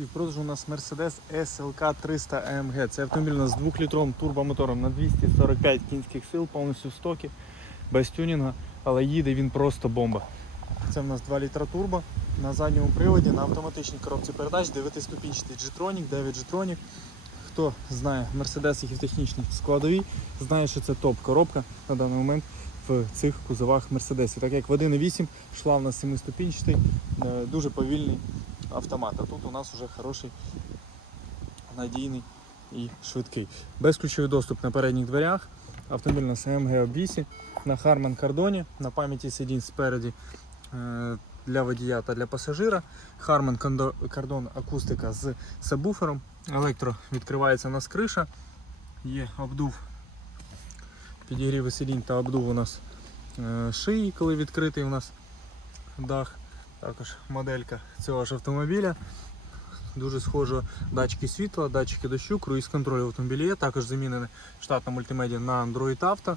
І у нас Mercedes SLK 300 AMG. Це автомобіль у нас з 2-літровим турбомотором на 245 кінських сил, повністю в стокі, без тюнінга, але їде він просто бомба. Це в нас 2 літра турбо на задньому приводі, на автоматичній коробці передач, 9-ступінчатий G-Tronic, 9 G-Tronic. Хто знає Mercedes їх технічній складовій, знає, що це топ-коробка на даний момент в цих кузовах Mercedes. Так як в 1.8 шла в нас 7-ступінчатий, е, дуже повільний автомат. А тут у нас вже хороший, надійний і швидкий. Безключовий доступ на передніх дверях. Автомобіль у нас AMG обвісі на Harman кордоні, на пам'яті сидінь спереді е, для водія та для пасажира. Harman кордон акустика з сабвуфером. Електро відкривається у нас криша. Є обдув підігріви сидінь та обдув у нас е, шиї, коли відкритий у нас дах. Також моделька цього ж автомобіля. Дуже схожо датчики світла, датчики дощу, круїз контроль в автомобілі є. Також замінене штатна мультимедіа на Android Auto.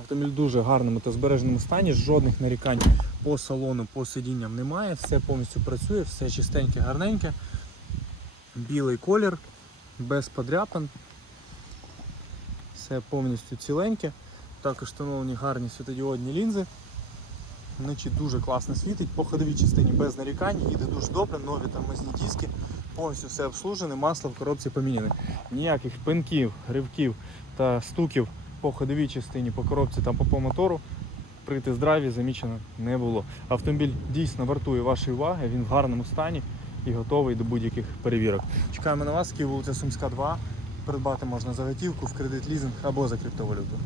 Автомобіль в дуже гарному та збереженому стані, жодних нарікань по салону, по сидінням немає. Все повністю працює, все чистеньке, гарненьке. Білий колір, без подряпин. Все повністю ціленьке. Також встановлені гарні світодіодні лінзи. Вночі дуже класно світить, по ходовій частині без нарікань, їде дуже добре, нові тормозні диски, повністю все обслужене, масло в коробці поміняне. Ніяких пинків, ривків та стуків по ходовій частині, по коробці та по, мотору при тест-драйві замічено не було. Автомобіль дійсно вартує вашої уваги, він в гарному стані і готовий до будь-яких перевірок. Чекаємо на вас, Київ, вулиця Сумська, 2. Придбати можна за готівку, в кредит лізинг або за криптовалюту.